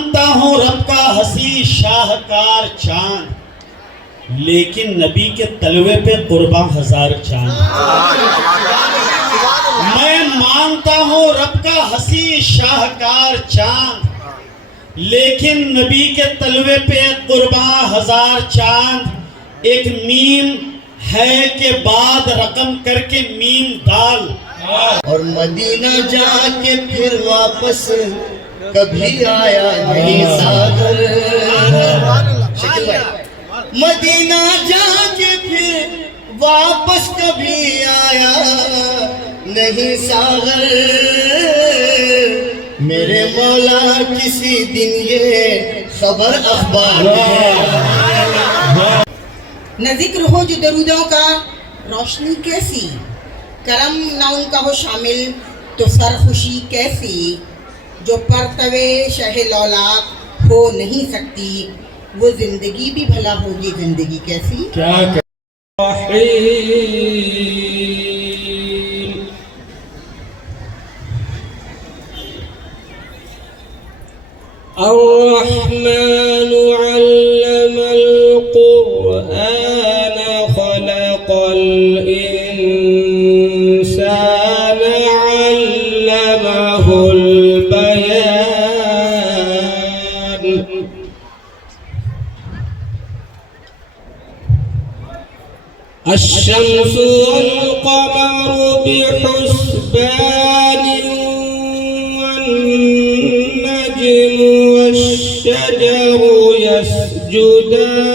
مانتا ہوں رب کا حسین شاہکار چاند، لیکن نبی کے تلوے پہ قرباں ہزار چاند۔ میں مانتا ہوں رب کا حسین شاہکار چاند، لیکن نبی کے تلوے پہ قرباں ہزار چاند۔ ایک میم ہے کہ بعد رقم کر کے میم دال، اور مدینہ جا کے پھر واپس کبھی آیا نہیں ساغر۔ شکل بھائی، مدینہ جا کے پھر واپس کبھی آیا نہیں ساغر۔ میرے مولا کسی دن یہ خبر اخبار میں نہ ذکر ہو جو درودوں کا روشنی کیسی، کرم نہ ان کا ہو شامل تو سرخوشی کیسی۔ جو پرتوے شہ لولاق ہو نہیں سکتی، وہ زندگی بھی بھلا ہوگی زندگی کیسی۔ الرحمن علم القرآن خلق الإنسان علمه البيان الشمس والقمر بحسبان والنجم والشجر يسجدان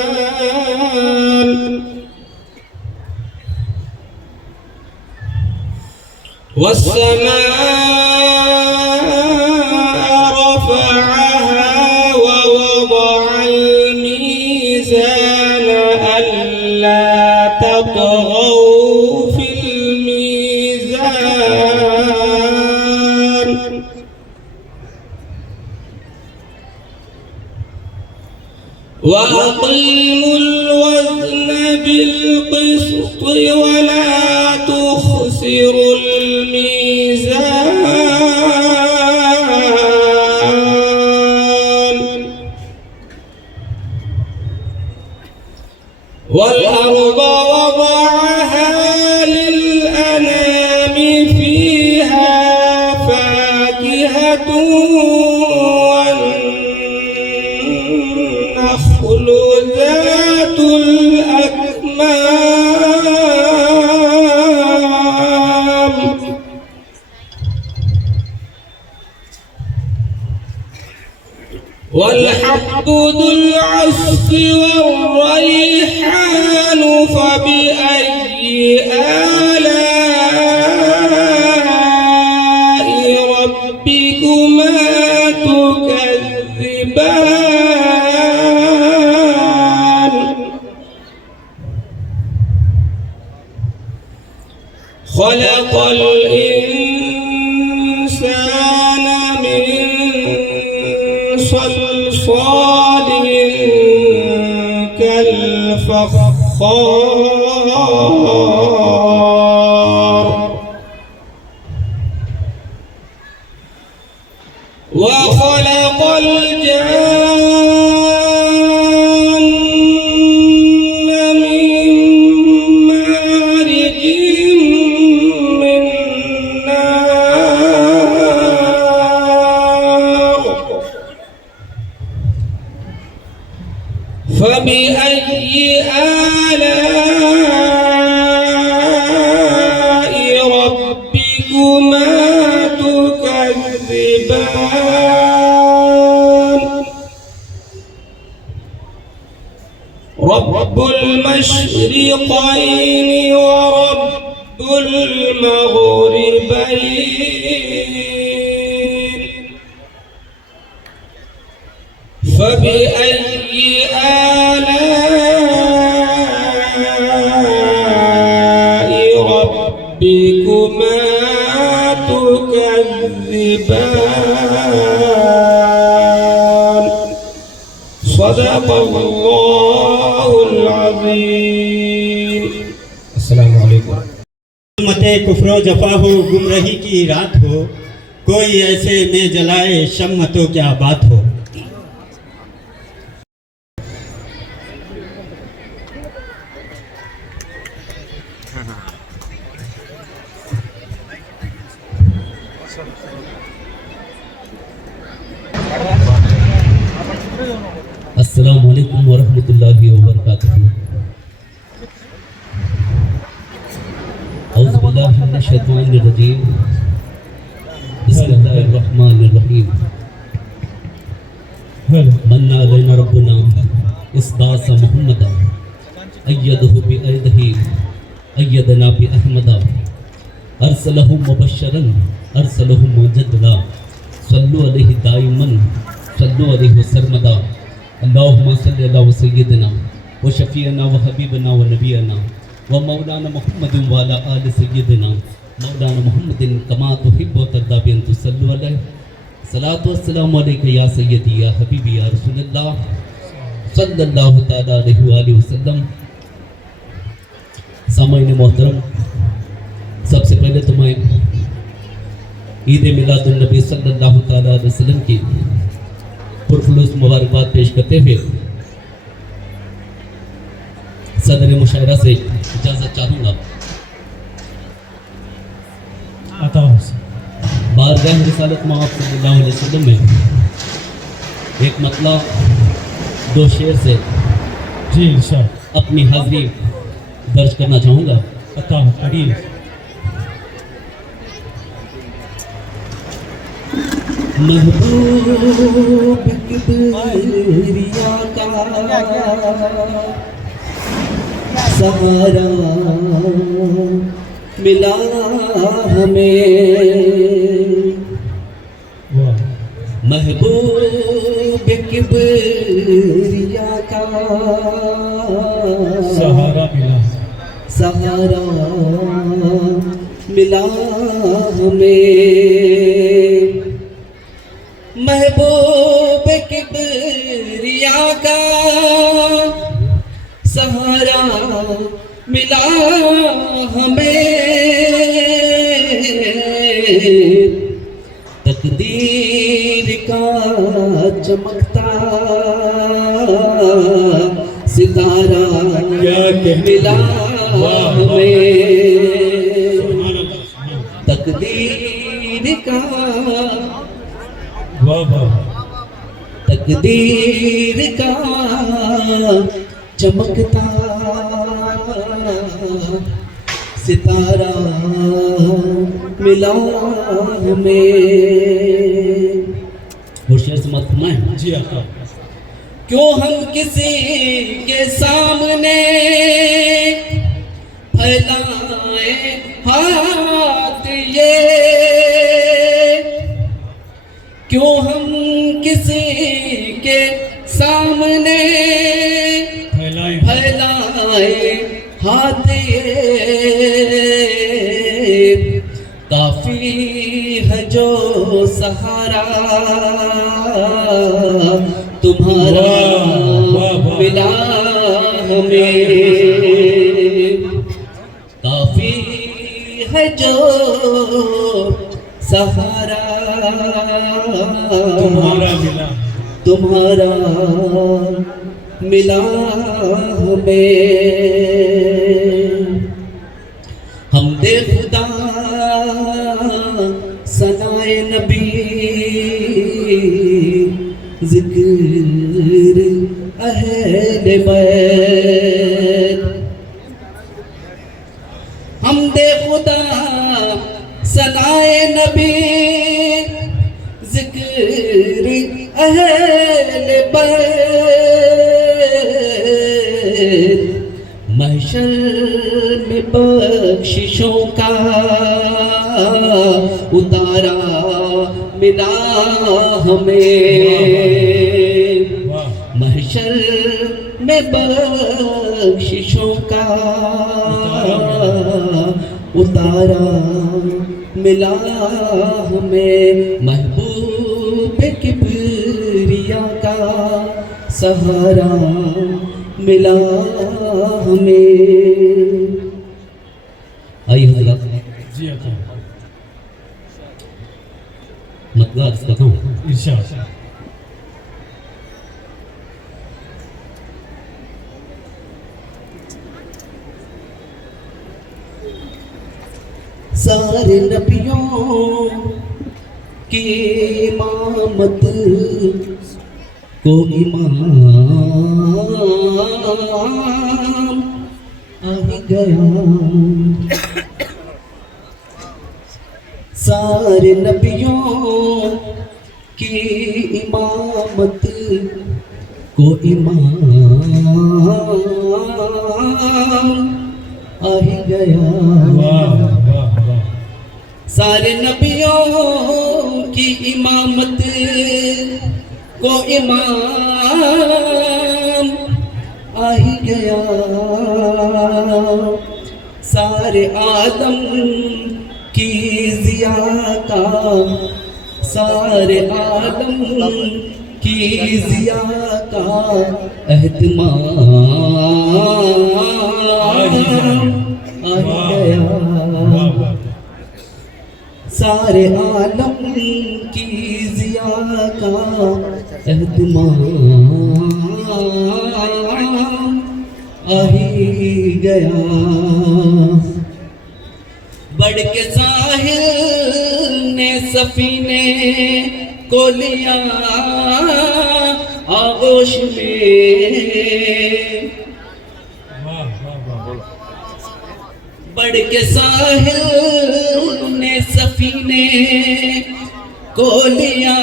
والسماء رفعها ووضع الميزان ألا تطغوا في الميزان وأقيموا الوزن بالقسط ولا تخسروا الميزان والأرض وضعها للأنام فيها فاكهة والنخل ذات الأكمام والحب ذو العصف والريحان فبأي آلاء ربكما تكذبان خلق الإنسان من صلصال كالفخار وخلق الجان من مارج من نار فبأي آلاء ربكما تكذبان رب المشرقين ورب المغربين فبأي آلاء ربكما تكذبان صدق الله العظيم السلام علیکم۔ ظلمت کفر و جفا ہو، گمراہی کی رات ہو، کوئی ایسے میں جلائے شمع تو کیا بات ہو۔ السلام علیکم ورحمۃ اللہ وبرکاتہ. اعوذ باللہ من الشیطان الرجیم. بسم اللہ الرحمن الرحیم. من علینا ربنا اسباس محمدا ایدہ بایدہ ایدنا باحمدا ارسلہ مبشرا ارسلہ مجددا صلو علیہ دائما صلو علیہ سرمدا. اللہم صلی اللہ سیدنا و شفیعنا و حبیبنا و نبینا و مولانا محمد و علی آل سیدنا مولانا محمد کما تحب و ترضی بان تصلوا علیہ. صلاۃ والسلام علیک یا سیدی یا حبیبی یا رسول اللہ صلی اللہ تعالی علیہ وآلہ وسلم. سامعین محترم، سب سے پہلے تو میں عید میلاد النبی صلی اللہ تعالی علیہ وسلم کی پرخلوص مبارکباد پیش کرتے ہوئے صدر مشاعرہ سے اجازت چاہوں گا. بارگاہ رسالت مآب صلی اللہ علیہ وسلم میں ایک مطلع 2 شعر سے جی اپنی حاضری درج کرنا چاہوں گا. محبوب کبریا کا سہارا ملا ہمیں. محبوب کبریا کا سہارا ملا سہارا ملا ہمیں. محبوب کبریا کا سہارا ملا ہمیں. تقدیر کا چمکتا ستارہ ملا ہمیں. تقدیر کا تقدیر کا چمکتا ستارہ ملا ہمیں. اور شعر سماعت فرمائیں. جی آقا. کیوں ہم کسی کے سامنے پھیلائیں ہاتھ یہ، کیوں ہم کسی کے سامنے پھیلائیں ہاتھ یہ. کافی ہے جو سہارا تمہارا ملا ہمیں. کافی ہے جو سہارا تمہارا ملا ہمیں. حمد خدا ثنائے نبی ذکر اہل بیت. حمد خدا ثنائے نبی ذکر اہل بیت. محشر میں بخششوں کا اتارا ملا ہمیں. محشر میں بخششوں کا اتارا ملا ہمیں. محبوب کبریا کا سہارا ملا ہمیں. آئیے حضرات جی آقا. مطلب عرض کرتا ہوں. ارشاد. سارے نبیوں کی امامت کو امام آ گیا سارے نبیوں کی امامت کو امام آ گیا واہ واہ واہ سارے نبیوں کی امامت کو امام آ ہی گیا سارے عالم کی ضیا کا سارے عالم کی ضیا کا اہتمام آ ہی گیا سارے عالم کی ضیا کا اہتمام آ ہی گیا بڑھ کے ساحل نے سفینے کو لیا آغوش میں واہ واہ واہ بڑھ کے ساحل نے سفینے کو لیا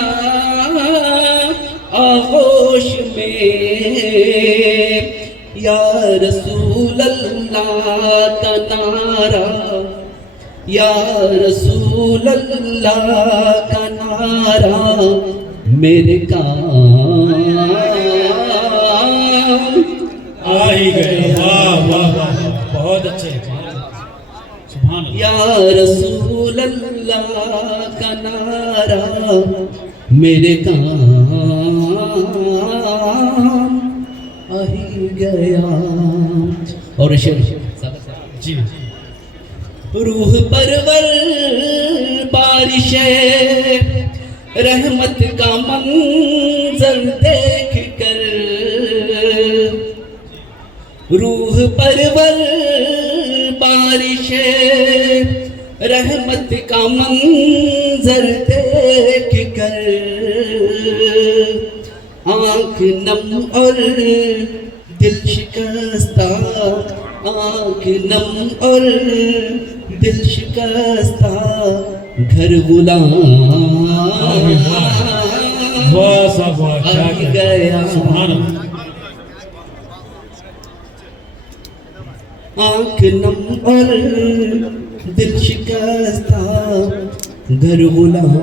آغوش میں یا رسول اللہ کا نعرہ یا رسول اللہ کا نعرہ میرے کام آ ہی گئے واہ واہ واہ بہت اچھے سبحان اللہ یا رسول اللہ کا نعرہ میرے کام آ ہی گیا اور جی روح پرور بارش رحمت کا منظر دیکھ کر روح پرور بارش رحمت کا منظر دیکھ کر آنکھ نم اور دل شکستہ آنکھ نم اور دل شکستہ گھر غلام واہ صاحب واہ آ کیا گیا سبحان اللہ آنکھ نم اور دل شکستہ گھر غلام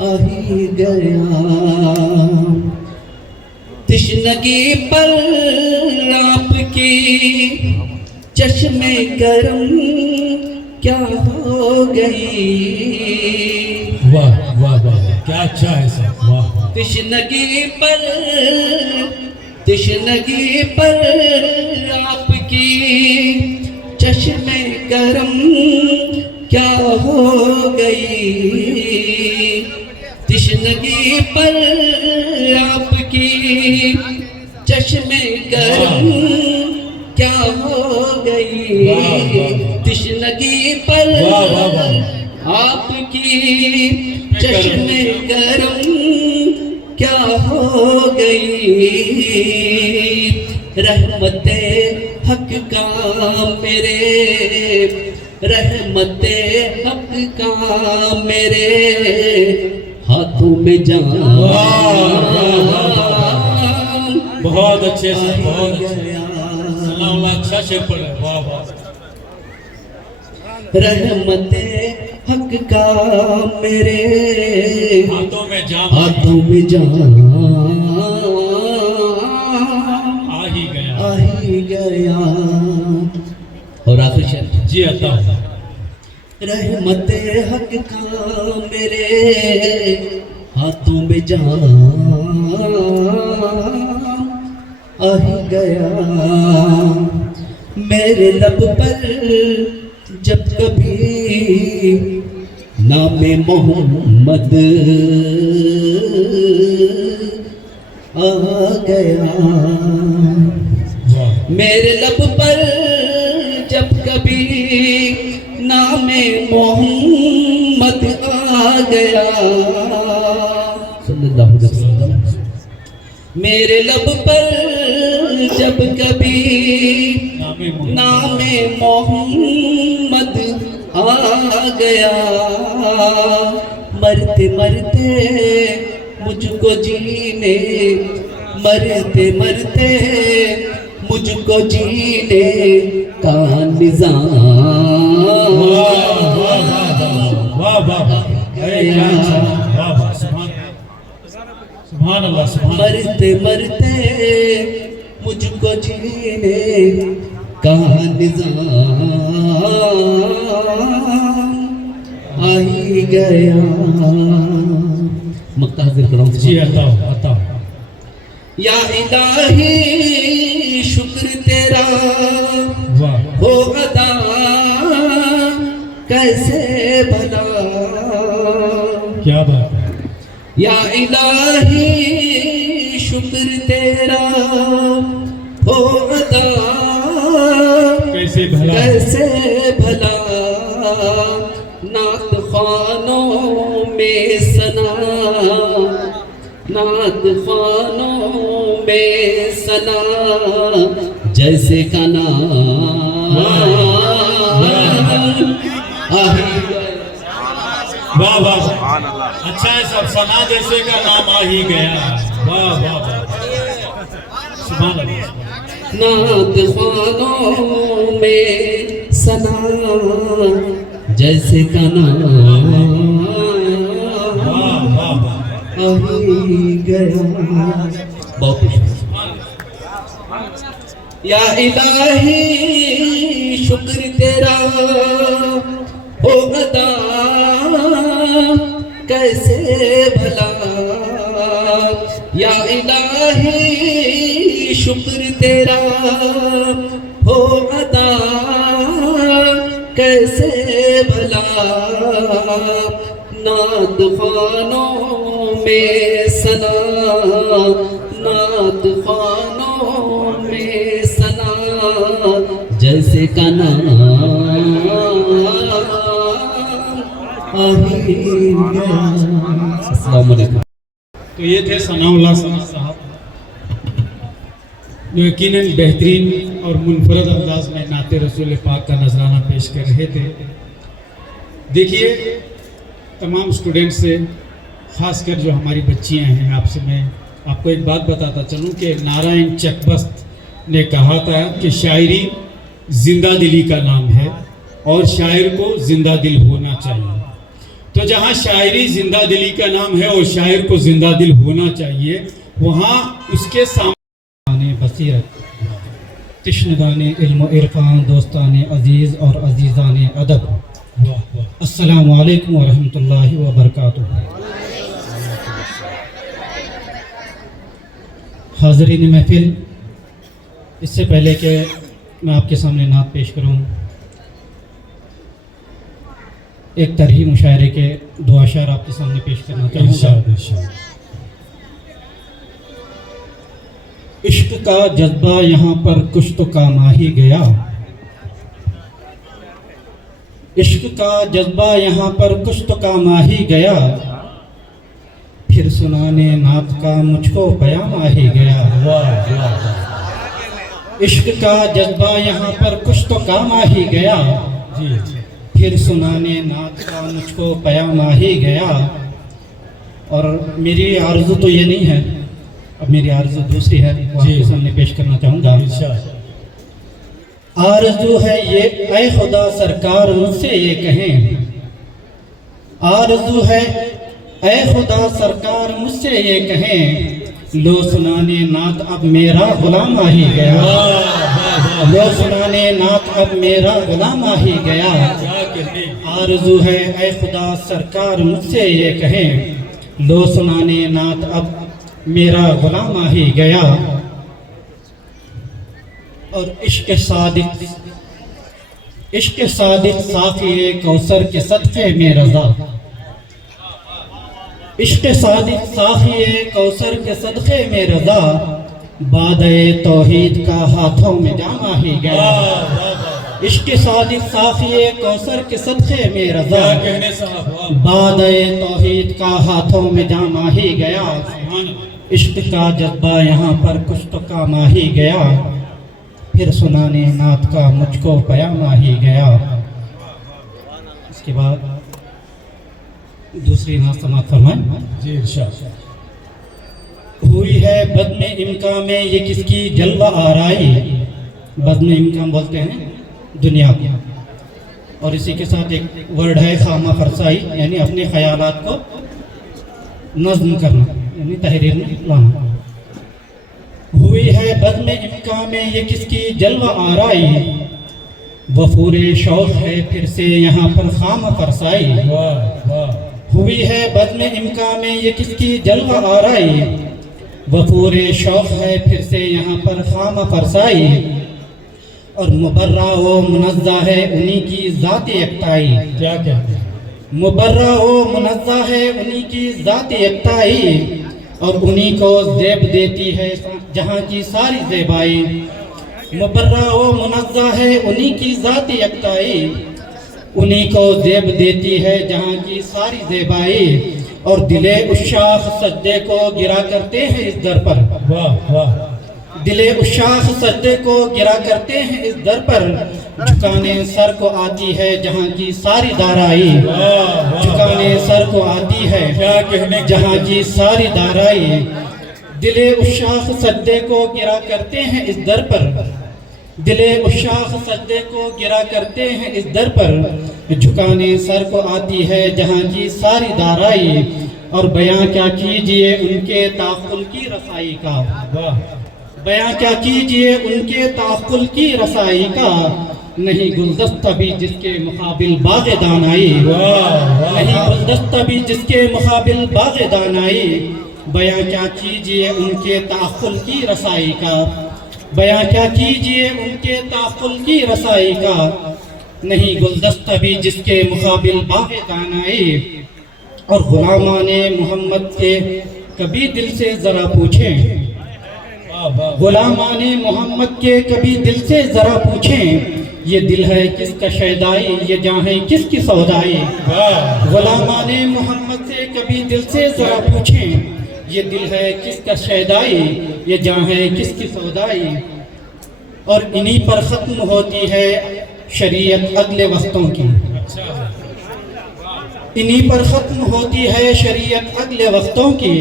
آ ہی گیا تشنگی پر آپ کی چشم گرم کیا ہو گئی واہ واہ واہ کیا اچھا ہے صاحب واہ تشنگی پر آپ کی چشم گرم کیا ہو گئی تشنگی پر آپ کی چشم گرم کیا ہو گئی تشنگی پر آپ کی چشم گرم کیا ہو گئی رحمت حق کا میرے رحمت حق کا میرے ہاتھوں میں جان بہت اچھے سے بہت اچھے اللہ اللہ اچھا شعر پڑھ رہے واہ واہ رحمت حق کا میرے ہاتھوں میں جام ہاتھوں میں جان آ ہی گیا آ ہی گیا اور آخر شعر جی عطا رحمت حق کا میرے ہاتھوں میں جان آ ہی گیا میرے لب پر جب کبھی نام محمد آ گیا واہ میرے لب پر جب کبھی نام محمد آ گیا صلی اللہ علیہ وسلم. میرے لب پر جب کبھی نام محمد آ گیا, مرتے مرتے مجھ کو جینے, مرتے مرتے مجھ کو جینے کا نظام واہ واہ واہ واہ سبحان اللہ سبحان اللہ. مرتے مرتے مجھ کو جینے کا نظام آ ہی گیا. مقطع حاضر کراؤں جی عطا یا الہی شکر تیرا واہ ہو ادا کیسے بھلا, کیا بات ہے. یا الہی شکر تیرا ہو ادا کیسے بھلا کیسے بھلا, نعت خوانوں میں ثنا, نعت خوانوں میں ثنا جیسے کا نام واہ واہ. اچھا ہے سب ثنا جیسے کا نام آ ہی گیا. واہ واہ واہ سبحان اللہ. نعت خوانوں میں ثنا جیسے کا نام واہ واہ واہ. آ ہی گیا. بہت خوش. یا الہی شکر تیرا ہو ادا کیسے بھلا, یا الہی شکر تیرا ہو ادا کیسے بھلا, نعت خوانوں میں ثنا, نعت خوانوں میں ثنا جیسے کا نام آ ہی گیا. السلام علیکم. تو یہ تھے ثناء اللہ صاحب جو یقیناً بہترین اور منفرد انداز میں نعت رسول پاک کا نذرانہ پیش کر رہے تھے. دیکھیے تمام اسٹوڈنٹ سے خاص کر جو ہماری بچیاں ہیں, آپ سے میں آپ کو ایک بات بتاتا چلوں کہ نارائن چکبست نے کہا تھا کہ شاعری زندہ دلی کا نام ہے اور شاعر کو زندہ دل ہونا چاہیے. تو جہاں شاعری زندہ دلی کا نام ہے اور شاعر کو زندہ دل ہونا چاہیے, وہاں اس کے سامنے بصیرت, تشنگان علم و عرفان, دوستان عزیز اور عزیزان ادب, السلام علیکم ورحمۃ اللہ وبرکاتہ. حاضرین محفل, اس سے پہلے کہ میں آپ کے سامنے نعت پیش کروں, ایک طرحی مشاعرے کے دو اشعار آپ کے سامنے پیش کرنا چاہوں گا. عشق کا جذبہ یہاں پر کچھ تو کام آ ہی گیا, عشق کا جذبہ یہاں پر کچھ تو کام آ ہی گیا, پھر سنانے نعت کا مجھ کو پیام آ ہی گیا. عشق کا جذبہ یہاں پر کچھ تو کام آ ہی گیا, پھر سنانے نعت کا مجھ کو پیام آ ہی گیا. اور میری آرزو تو یہ نہیں ہے, اب میری آرزو دوسری ہے, وہ آپ کے سامنے پیش کرنا چاہوں گا. آرزو ہے یہ اے خدا سرکار مجھ سے یہ کہیں, آرزو ہے اے خدا سرکار مجھ سے یہ کہیں, لو سنانے نعت اب میرا غلام آ ہی گیا, لو سنانے نعت اب میرا غلام آ ہی گیا. آرزو ہے اے خدا سرکار مجھ سے یہ کہیں, لو سنانے نعت اب میرا غلام آ ہی گیا. اور عشق صادق صافی کوثر کے صدقے میں رضا, عشق صادق صافی کوثر کے صدقے میں رضا, بادِ توحید کا ہاتھوں میں جام آ ہی گیا. عشق صادق صافی کوثر کے صدقے میں رضا کیا کہنے صاحب، واہ باد توحید کا ہاتھوں میں جاما ہی گیا عشق کا جذبہ یہاں پر کچھ تو کام آ ہی گیا پھر سنانے نعت کا مجھ کو پیام آ ہی گیا۔ اس کے بعد دوسری نعت سماعت فرمائیں۔ جی ارشاد۔ ہوئی ہے بزم امکان میں یہ کس کی جلوہ آرائی، بزم امکان بولتے ہیں دنیا کو، اور اسی کے ساتھ ایک ورڈ ہے خامہ فرسائی، یعنی اپنے خیالات کو نظم کرنا، یعنی تحریر میں لانا۔ ہوئی ہے بزم امکان میں یہ کس کی جلوہ آرائی، وفور شوق ہے پھر سے یہاں پر خامہ فرسائی۔ واہ واہ ہوئی ہے بزم امکان میں یہ کس کی جلوہ آرائی، وفور شوق ہے پھر سے یہاں پر خامہ فرسائی، اور مبرہ و منزہ ہے انہی کی ذات یکتائی، کیا کہتے ہیں، مبرہ و منزہ ہے انہی کی ذات یکتائی، اور انہی کو زیب دیتی ہے جہاں کی ساری زیبائی، مبرہ و منزہ ہے انہی کی ذات یکتائی، انہی کو زیب دیتی ہے جہاں کی ساری زیبائی، اور دل عشاق سجدے کو گرا کرتے ہیں اس در پر، واہ واہ دل عشاق سجدے کو گرا کرتے ہیں اس در پر، جھکانے سر کو آتی ہے جہاں کی ساری دارائی، جھکانے سر کو آتی ہے کیا کہنے جہاں کی ساری دارائی، دل عشاق سجدے کو گرا کرتے ہیں اس در پر، دل عشاق سجدے کو گرا کرتے ہیں اس در پر، جھکانے سر کو آتی ہے جہاں کی ساری دارائی، اور بیاں کیا کیجئے ان کے تعقل کی رسائی کا، واہ بیاں کیا کیجئے ان کے تعقل کی رسائی کا، نہیں گلدستہ بھی جس کے مقابل باغ دانائی، نہیں گلدستہ بھی جس کے مقابل باغ دانائی، بیاں کیا کیجئے ان کے تعقل کی رسائی کا، بیاں کیا کیجئے ان کے تعقل کی رسائی کا، نہیں گلدستہ بھی جس کے مقابل باغ دانائی، اور غلامان محمد کے کبھی دل سے ذرا پوچھیں، غلامان محمد کے کبھی دل سے ذرا پوچھیں، یہ دل ہے کس کا شیدائی، یہ جاں ہے کس کی سودائی، غلامان محمد سے کبھی دل سے ذرا پوچھیں، یہ دل ہے کس کا شیدائی، یہ جاں ہے کس کی سودائی، اور انہی پر ختم ہوتی ہے شریعت اگلے وقتوں کی، انہی پر ختم ہوتی ہے شریعت اگلے وقتوں کی،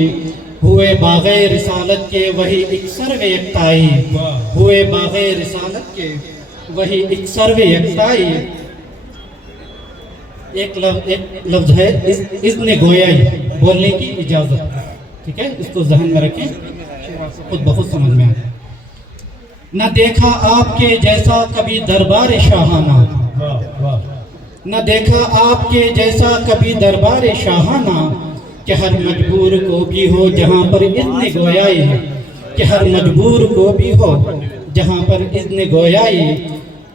ہوئے باغ رسالت کے وہی ایک سرو یکتائی، ہوئے باغ رسالت کے وہی ایک سرو یکتائی۔ ایک لفظ ہے اذن گویائی، بولنے کی اجازت، ٹھیک ہے، اس کو ذہن میں رکھیں، خود بخود سمجھ میں آئے۔ نہ دیکھا آپ کے جیسا کبھی دربار شاہانہ، نہ دیکھا آپ کے جیسا کبھی دربار شاہانہ، کہ ہر مجبور کو بھی ہو جہاں پر اذن گویائی، کہ ہر مجبور کو بھی ہو جہاں پر اذن گویائی،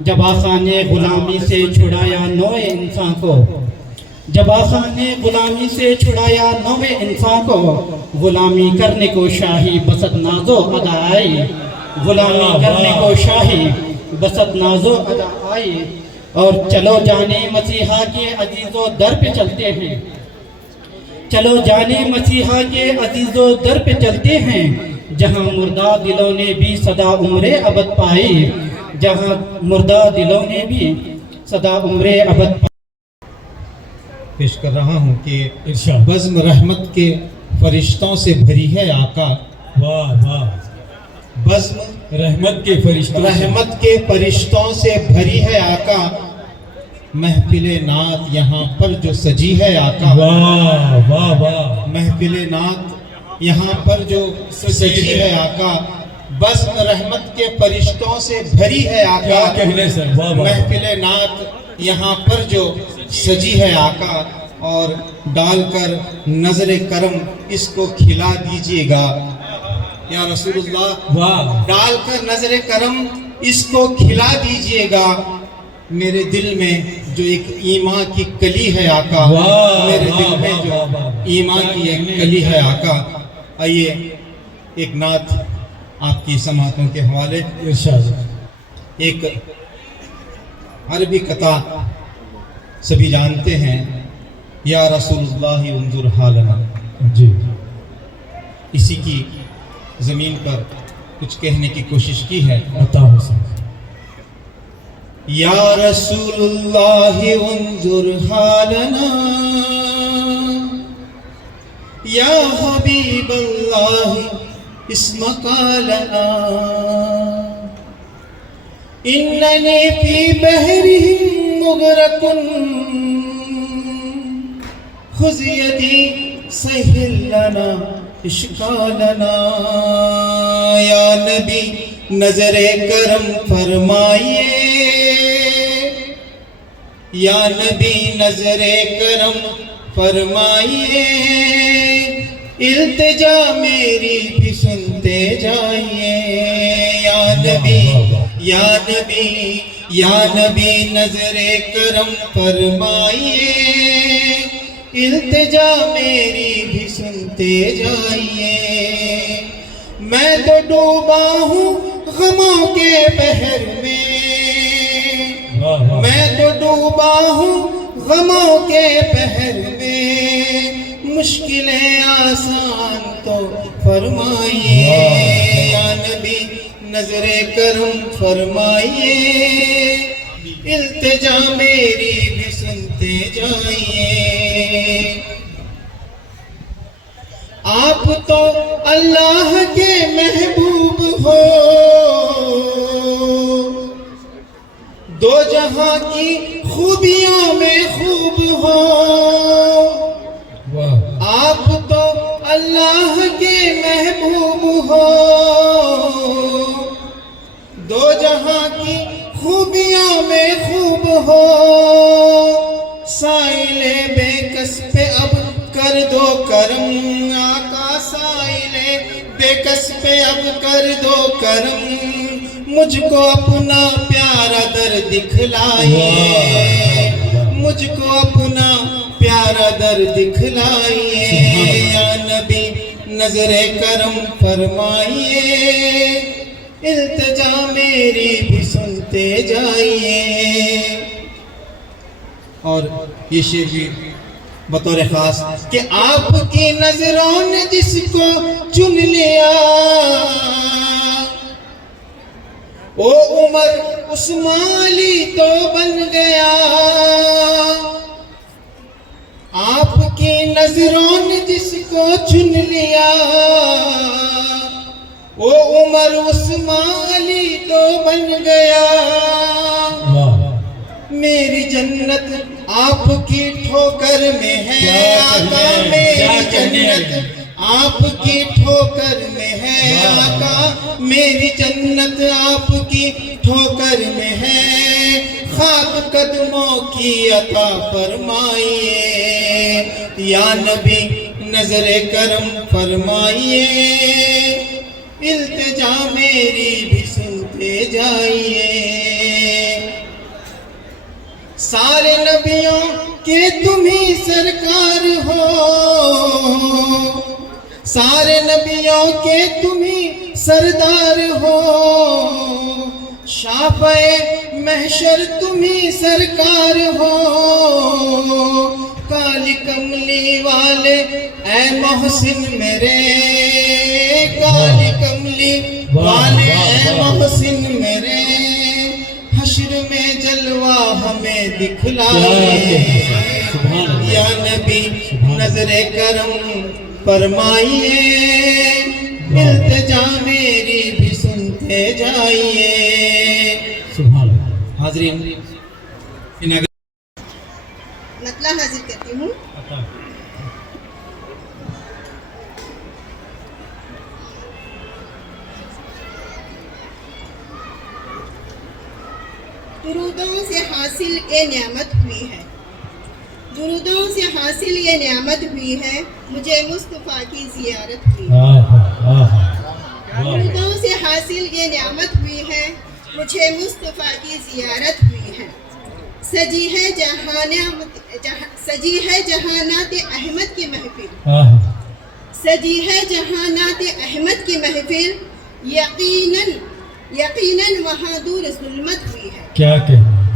جب آقا نے غلامی سے چھڑایا نوع انسان کو، جب آقا نے غلامی سے چھڑایا نوع انسان کو، غلامی کرنے کو شاہی بسط نازو ادا آئی، غلامی کرنے کو شاہی بسط نازو ادا آئی، اور چلو جانے مسیحا کے عزیز و در پہ چلتے ہیں، چلو جانے مسیحا کے عزیز و در پہ چلتے ہیں، جہاں مردہ دلوں نے بھی صدا عمر ابد پائی، جہاں مردہ دلوں نے بھی صدا عمر ابد پائی۔ پیش کر رہا ہوں کہ ارشاد۔ بزم رحمت کے فرشتوں سے بھری ہے آقا، واہ واہ بزم رحمت کے فرشتوں سے، رحمت کے فرشتوں سے بھری ہے آقا، محفل نعت یہاں پر جو سجی ہے آقا، واہ واہ واہ محفل نعت یہاں پر جو سجی ہے آقا، بزم رحمت کے فرشتوں سے بھری ہے کیا آقا، کہنے سے، واہ واہ محفل نعت یہاں پر جو سجی ہے آقا، اور ڈال کر نظر کرم اس کو کھلا دیجئے گا، یا رسول اللہ واہ ڈال کر نظر کرم اس کو کھلا دیجئے گا، میرے دل میں جو ایک ایمان کی کلی ہے آقا، واہ میرے دل میں جو واہ واہ ایمان کی ایک کلی ہے آقا۔ آئیے ایک نعت آپ کی سماعتوں کے حوالے، ارشاد۔ ایک عربی قطع سبھی جانتے ہیں، یا رسول اللہ انظر حالنا. جی اسی کی زمین پر کچھ کہنے کی کوشش کی ہے. عطا حسین. یا رسول اللہ انظر حالنا، یا حبیب اللہ اسمک لنا، اننی فی بحرہم مغرق، خذ یدی سہل لنا اشکالنا. یا نبی نظر کرم فرمائیے، یا نبی نظر کرم فرمائیے، التجا میری بھی سنتے جائیے. یا نبی یا نبی یا نبی نظر کرم فرمائیے، التجا میری بھی سنتے جائیے. میں تو ڈوبا ہوں غموں کے بحر میں، میں تو ڈوبا ہوں غموں کے بحر میں، مشکلیں آسان تو فرمائیے. یا نبی نظر کرم فرمائیے، التجا میری بھی سنتے جائیے. آپ تو اللہ کے محبوب ہو، دو جہاں کی خوبیوں میں خوب ہو. آپ تو اللہ کے محبوب ہو، دو جہاں کی خوبیوں میں خوب ہو. سائل بے کس پہ اب کر دو کرم، آقا سائل بے کس پہ اب کر دو کرم، مجھ کو اپنا پیارا در دکھلائیے، مجھ کو اپنا پیارا در دکھلائیے. یا نبی نظر کرم فرمائیے، التجا میری بھی سنتے جائیے. اور یہ شعر بھی بطور خاص کہ آپ کی نظروں نے جس کو چن لیا، او عمر عثمان علی تو بن گیا. آپ کی نظروں نے جس کو چن لیا، او عمر عثمان علی تو بن گیا. میری جنت آپ کی ٹھوکر میں ہے آقا، میری جنت آپ کی ٹھوکر میں ہے آقا، میری جنت آپ کی ٹھوکر میں ہے. خاک قدموں کی عطا فرمائیے، یا نبی نظر کرم فرمائیے، التجا میری بھی سنتے جائیے. سارے نبیوں کے تم ہی سرکار ہو، سارے نبیوں کے تم ہی سردار ہو. شافع محشر تم ہی سرکار ہو. کالی کملی والے اے محسن میرے، کالی کملی والے اے محسن میرے، حشر میں جلوہ ہمیں دکھلائیے. یا نبی نظر کرم فرمائیے، التجا میری بھی سنتے جائیے. حاضرین نقلہ حاضر کرتی ہوں. درودوں سے حاصل یہ نعمت ہوئی ہے، درودوں سے حاصل یہ نعمت ہوئی ہے، مجھے مصطفیٰ کی زیارت ہوئی ہے. درودوں سے حاصل یہ نعمت ہوئی ہے، مجھے مصطفیٰ کی زیارت ہوئی ہے. سجی ہے جہانات احمد کی محفل، سجی ہے جہانات احمد کی محفل، یقیناً وہاں دور ظلمت ہوئی ہے. کیا کہنا.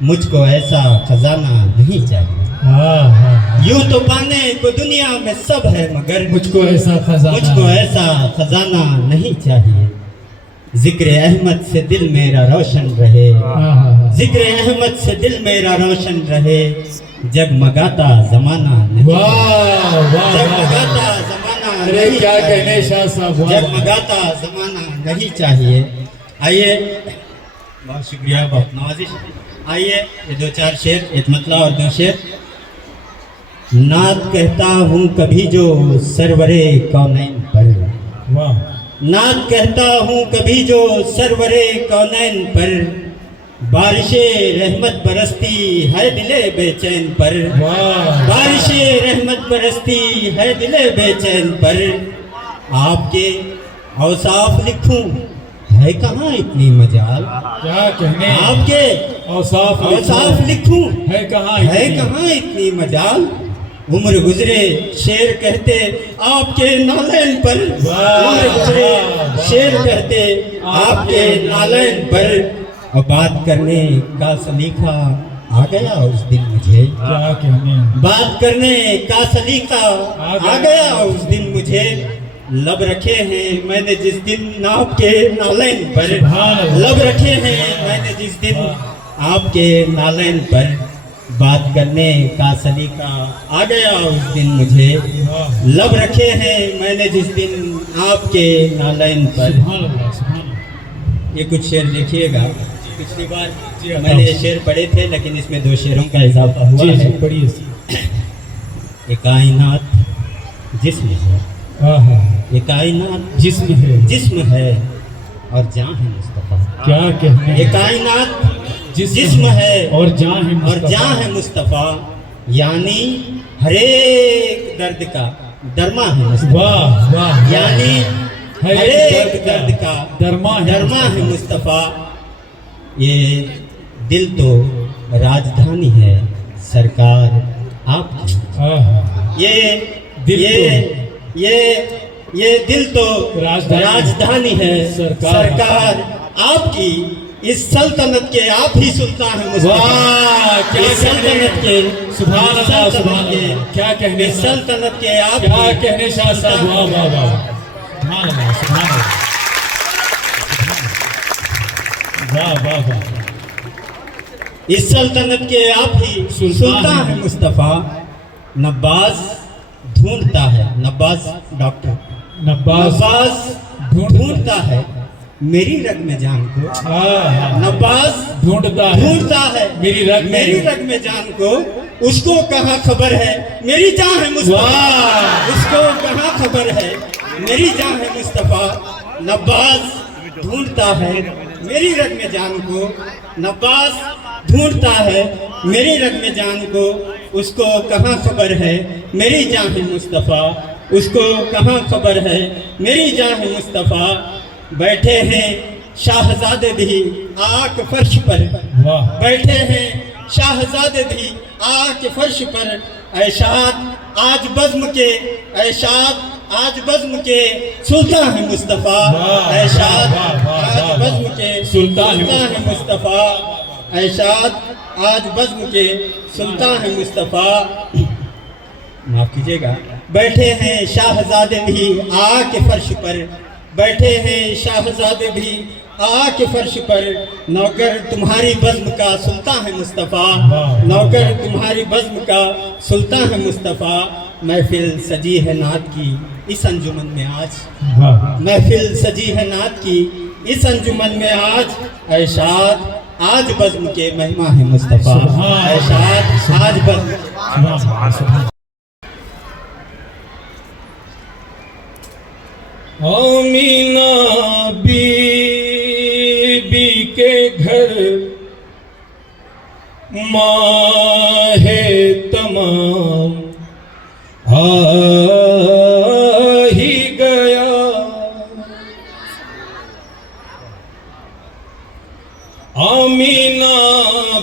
مجھ کو ایسا خزانہ نہیں چاہیے. یوں تو پانے کو دنیا میں سب ہے مگر مجھ کو ایسا خزانہ نہیں چاہیے. ذکر احمد سے دل میرا روشن رہے, ذکر احمد سے دل میرا روشن رہے. جگمگاتا زمانہ نہیں, جگمگاتا زمانہ نہیں چاہیے, جگمگاتا زمانہ نہیں چاہیے. آئیے, بہت شکریہ, بہت نوازش. آئیے یہ دو چار شعر, ایک مطلع اور دو شعر. نعت کہتا ہوں کبھی جو سرورے کونین پر, نعت کہتا ہوں کبھی جو سرورے کونین پر. بارش رحمت برستی ہے دل بے چین پر, بارش رحمت برستی ہے دل بے چین پر. آپ کے اوصاف لکھوں ہے کہاں اتنی مجال, کیا کہنے آپ کے اوصاف لکھوں ہے کہاں اتنی مجال. عمر گزرے شیر کہتے آپ کے نالین پر, عمر گزرے شیر کہتے آپ کے نالین پر. اور بات کرنے کا سلیقہ آ گیا اس دن مجھے, کیا کہنے بات کرنے کا سلیقہ آ گیا اس دن مجھے. لب رکھے ہیں میں نے جس دن آپ کے نالین پر, لب رکھے ہیں میں نے جس دن آپ کے نالین پر. بات کرنے کا سلیقہ آ گیا اس دن مجھے, لب رکھے ہیں میں نے جس دن آپ کے نالین پر. یہ کچھ شعر دیکھیے گا, پچھلی بار میں نے یہ شعر پڑھے تھے لیکن اس میں دو شعروں کا اضافہ ہوا ہے. یہ کائنات جسم ہے, یہ کائنات جسم ہے اور جاں ہے مصطفیٰ. کیا کہنے یہ کائنات جسم ہے اور جاں ہے مصطفیٰ. یعنی ہر ایک درد کا درما ہے مصطفیٰ, یعنی ہر ایک درد کا درما ہے مصطفیٰ. یہ دل تو راجدھانی ہے سرکار آپ کی, یہ دل تو راجدھانی ہے سرکار آپ کی. اس سلطنت کے آپ ہی سلطان ہیں مصطفیٰ, اس سلطنت کے سبحان اللہ سبحان اللہ. کیا کہنے اس سلطنت کے آپ کیا کہنے شاہ صاحب, واہ واہ واہ, سبحان اللہ سبحان اللہ, واہ واہ واہ. اس سلطنت کے آپ ہی سلطان ہیں مصطفیٰ. نباز ڈھونڈتا ہے, نباز ڈاکٹر, نباز ڈھونڈتا ہے میری رگ میں جان کو, نباز ڈھونڈتا ہے میری رگ میں جان کو. اس کو کہاں خبر ہے میری جان ہے مصطفیٰ, اس کو کہاں خبر ہے میری جان ہے مصطفیٰ. نباز ڈھونڈتا ہے میری رگ میں جان کو, نباز ڈھونڈتا ہے میری رگ میں جان کو. اس کو کہاں خبر ہے میری جان ہے مصطفیٰ, اس کو کہاں خبر ہے میری جان ہے مصطفیٰ. بیٹھے ہیں شاہزادے بھی آ کے فرش پر, بیٹھے ہیں شاہزادے بھی آ کے فرش پر. اے شاد آج بزم کے, اے شاد آج بزم کے سلطان ہے مصطفیٰ, اے شاد آج بزم کے سلطان ہے مصطفیٰ, اے شاد آج بزم کے سلطان ہے مصطفیٰ. معاف کیجیے گا. بیٹھے ہیں شاہزادے بھی آ کے فرش پر, بیٹھے ہیں شاہزادے بھی آ کے فرش پر. نوکر تمہاری بزم کا سلطان ہے مصطفیٰ, نوکر تمہاری بزم کا سلطان ہے مصطفیٰ. محفل سجی ہے نعت کی اس انجمن میں آج, محفل سجی ہے نعت کی اس انجمن میں آج. اے شاد آج بزم کے مہماں ہے مصطفیٰ, اے شاد آج بزم. آمینہ بی بی کے گھر ماہ تمام آ ہی گیا. آمینہ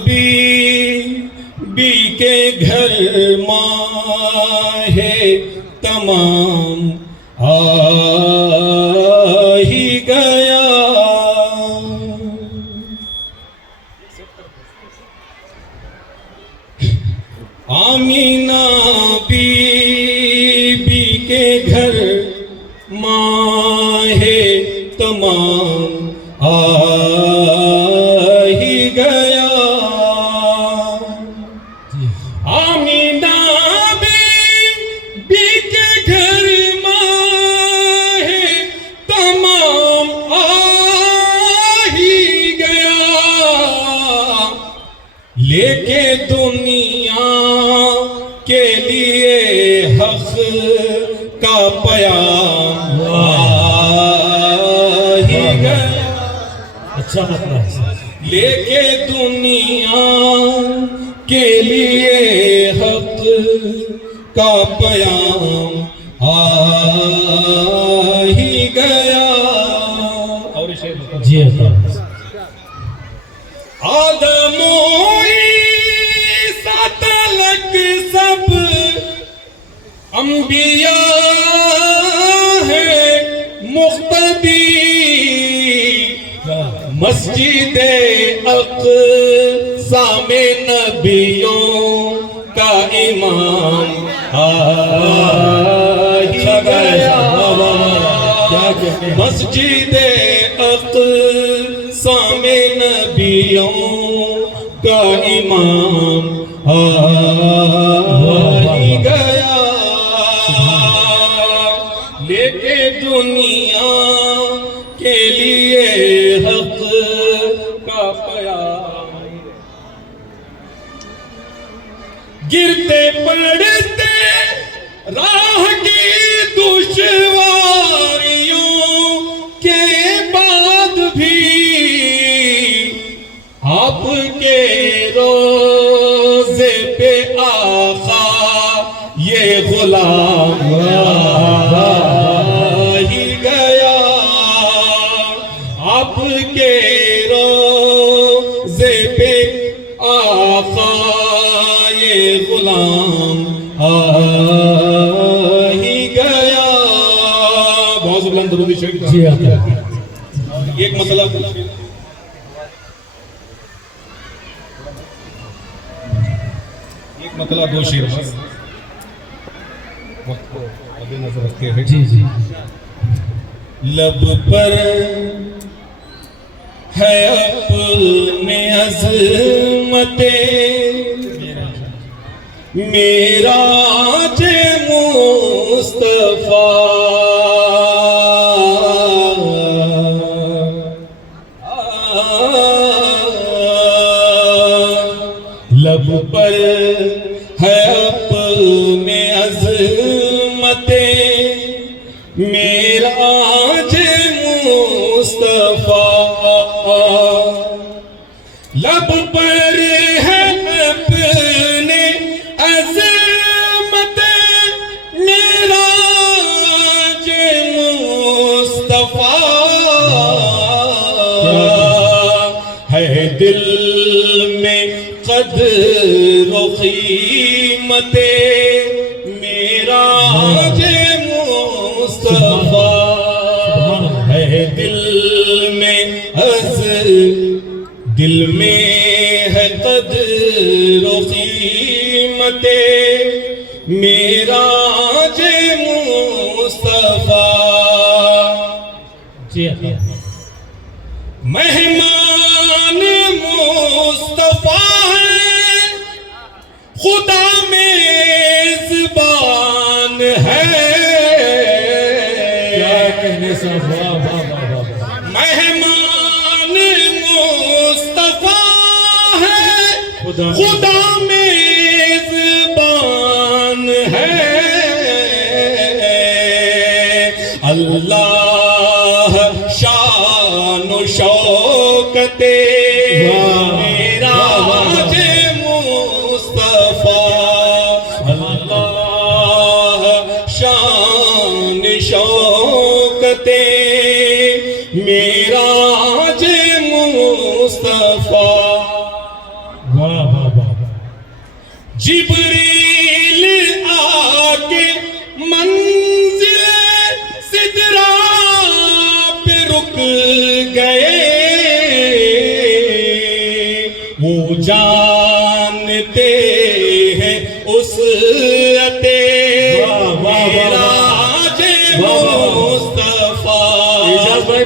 بی کے گھر ماہ تمام آ ہی گیا. کے گھر ماہ تمام آ ہی گیا آمینہ بی کے گھر ماہ تمام آ ہی گیا لے کے دنیا کے لیے حق کا پیام آ ہی گیا اچھا مطلب لے کے دنیا کے لیے حق کا پیام آ ہی گیا اور جی اللہ آدم و عیسیٰ تلک سب انبیاء ہیں مقتدی مسجد اقصی میں نبیوں کا امام آ ہی گیا مسجد اقصی میں نبیوں کا امام آ ہی گیا لے کے دنیا کے لیے حق کا پیام گرتے پڑتے راہ کی دشواریوں کے بعد بھی آپ کے روزے پہ آقا یہ غلام ہی گیا آپ کے روزے پہ آقا یہ غلام آ ہی گیا بہت بلند درود شریف جی اللہ ایک مسئلہ ایک مطلب دو شیر بس وقت کو مد نظر رکھتے ہیں جی جی لب پر ہے اپنے عظمتیں معراج مصطفیٰ لب پر ہے اپنے عظمتیں معراج مصطفیٰ لب پر ہے اپنے عظمتیں معراج مصطفیٰ ہے دل میں قدر و قیمت معراج مصطفیٰ ہے دل میں ہے قدر و قیمت معراج مصطفیٰ جی اللہ مہمان مصطفیٰ ہے خدا میزبان ہے کیا کہنے سے واہ واہ واہ واہ مہمان مصطفیٰ ہے خدا خدا میزبان ہے اللہ شان و شوکت معراج مصطفیٰ اللہ شان شوکت معراج مصطفیٰ واہ واہ واہ جبریل آ کے منزل سدرا پہ رک گئے وہ جانتے ہیں اس عطے معراج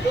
2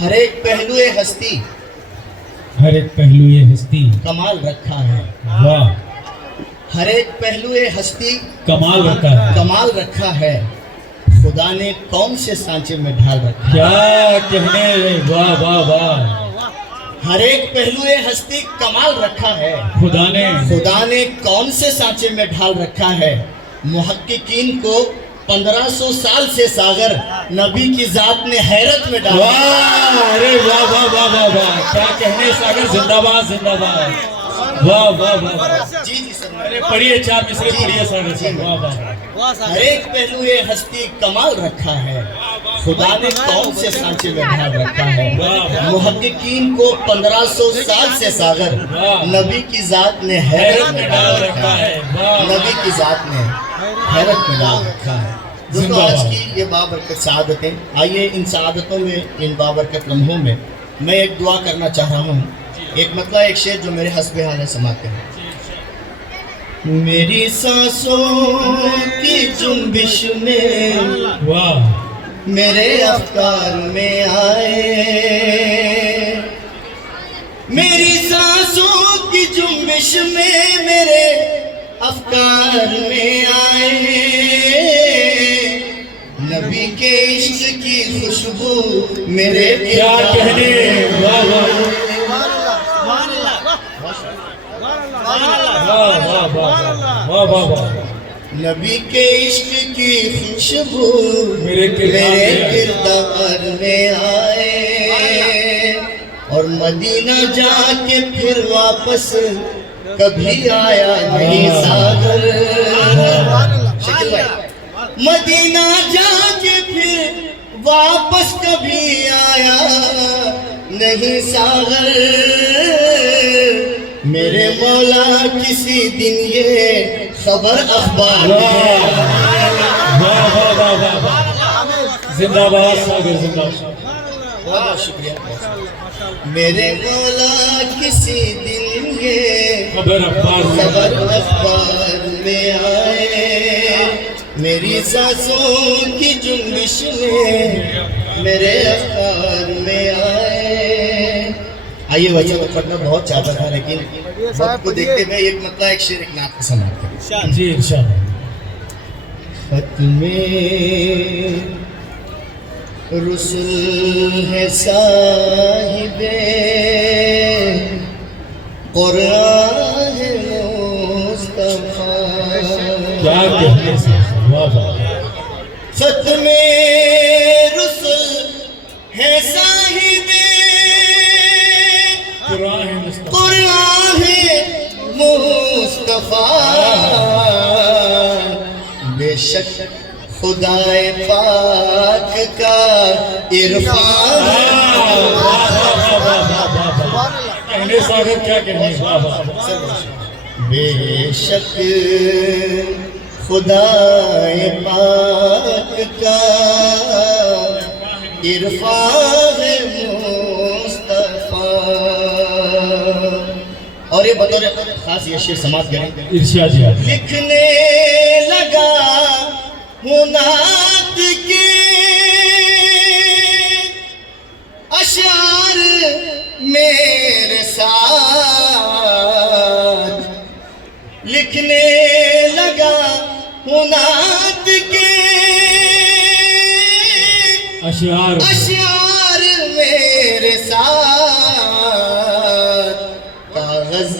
ہر ایک پہلو ہستی ہر ایک پہلو یہ ہستی کمال رکھا ہے. واہ ہر ایک پہلو ہستی کمال رکھا ہے. کمال رکھا ہے. خدا نے کون سے سانچے میں ڈھال رکھا ہے. کیا کہنے. واہ واہ واہ. ہر ایک پہلو ہستی کمال رکھا ہے. خدا نے کون سے سانچے میں ڈھال رکھا ہے. محققین کو 1500 سال سے ساغر نبی کی ذات نے حیرت میں ڈالا. واہ. ارے واہ واہ واہ واہ واہ. کیا کہنے ساگر. زندہ باد زندہ باد. واہ واہ واہ. جی جی سر. ارے پڑھیے 4 مصرے پڑھیے ساگر سے. واہ واہ. ہر ایک پہلو ہستی کمال رکھا ہے. خدا نے کون سے سانچے میں ڈھال رکھا ہے. محققین کو 1500 سال سے ساغر نبی کی ذات نے حیرت میں ڈال رکھا ہے. نبی کی ذات نے حیرت میں ڈال رکھا ہے. دوستو آج کی یہ بابرکت سعادتیں. آئیے ان سعادتوں میں, ان بابرکت لمحوں میں میں ایک دعا کرنا چاہ رہا ہوں. ایک مطلع ایک شعر جو میرے حسب حال ہے سماتے ہیں. میری سانسوں کی جنبش میں واہ. میرے افکار میں آئے. میری سانسوں کی جنبش میں میرے افکار میں آئے. نبی کے عشق کی خوشبو میرے کیا کہنے. واہ واہ واہ واہ واہ واہ. نبی کے عشق کی خوشبو میرے کردار میں آئے. اور مدینہ جا کے پھر واپس کبھی آیا نہیں ساغر. شکل بھائی. مدینہ جا کے پھر واپس کبھی آیا نہیں ساغر. میرے مولا کسی دن یہ خبر اخبار میں. زندہ باد ساگر زندہ باد. بہت شکریہ. میرے مولا کسی دن یہ خبر اخبار میں آئے. میری سانسوں کی جنبش میں میرے افکار میں آئے. آئیے بھائی تو پڑھنا بہت چاہتا تھا لیکن وقت کو دیکھتے ہوئے ایک مطلع ایک شعر ایک نعت کو سماعت کریں. جی انشاءاللہ. ختم رسل ہے صاحب قرآن ہے مصطفیٰ. کیا کہنے سے. واہ واہ. ختم رسل ہے صاحب قرآن ہے مصطفیٰ. قرآن ہے مصطفیٰ. بے شک خدائے پاک کا عرفان. کہنے ساگر کیا کہنے. واہ واہ. بے شک خدائے پاک کا عرفان مصطفیٰ. اور یہ بطور خاص یہ شعر سماعت کریں. ارشاد. لکھنے لگا ہوں نعت کے اشعار میرے ساتھ. لکھنے لگا ہوں نعت کے اشعار میرے ساتھ. کاغذ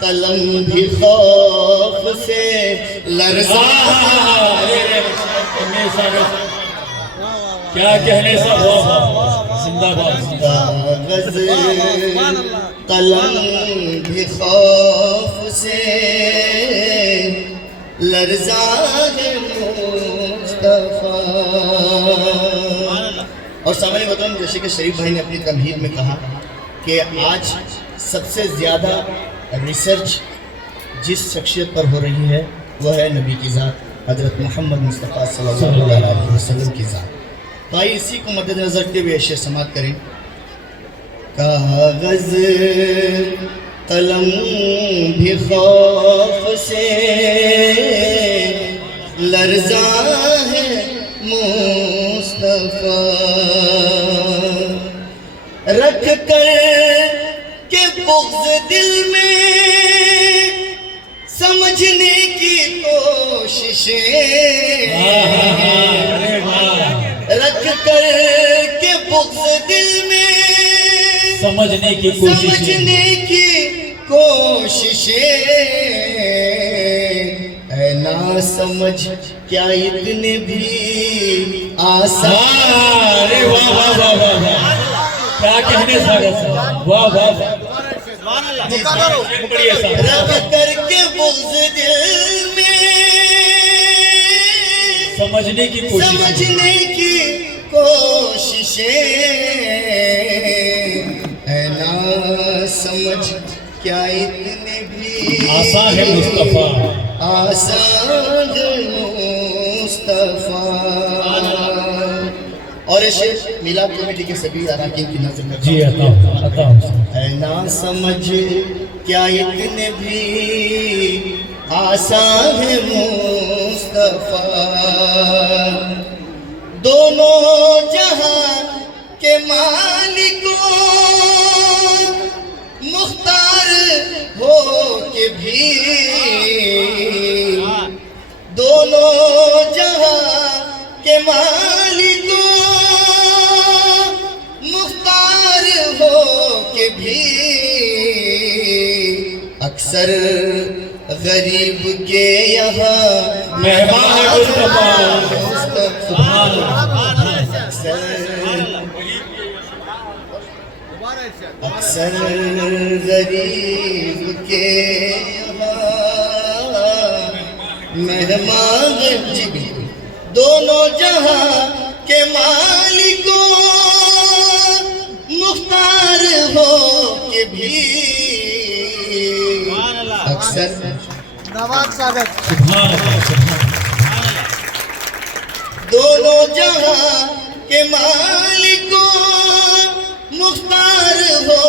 قلم بھی خوف سے لرزا. کیا کہنے سے. زندہ باد. کاغذ قلم بھی خوف سے لرزا ہے مصطفیٰ. اور سامنے بتاؤں جیسے کہ شریف بھائی نے اپنی تمہید میں کہا کہ آج سب سے زیادہ ریسرچ جس شخصیت پر ہو رہی ہے وہ ہے نبی کی ذات حضرت محمد مصطفیٰ صلی اللہ علیہ وسلم کی ذات. تو آئیے اسی کو مد نظر رکھتے ہوئے شعر سماعت کریں. کاغذ قلم بھی خوف سے لرزا ہے مصطفیٰ. رکھ کر کے بغض دل میں سمجھنے کی کوششیں، رکھ کر کے بغض دل میں سمجھنے کی کوششیں، اے نا سمجھ کیا اتنے بھی آسان، واہ واہ واہ واہ واہ، کیا کہنے ساگر صاحب، واہ واہ واہ، رکھ کر کے بغض دل میں سمجھنے کی کوششیں، اے نا سمجھ کیا اتنے بھی آسان ہے مصطفیٰ، آسان مصطفیٰ۔ اور یہ شعر میلاد کمیٹی کے سبھی اراکین کی نظر میں جی عطا، اے نا سمجھ کیا اتنے بھی آسان ہے مصطفیٰ، دونوں جہاں کے مالکوں مختار ہو کے بھی، دونوں جہاں کے مالکوں مختار ہو کے بھی، اکثر غریب کے یہاں مہمان مصطفیٰ، سبحان اکثر غریب کے یہاں مہمان، دونوں جہاں کے مالکوں مختار ہو کے بھی، اکثر دونوں جہاں کے مالکوں مختار ہو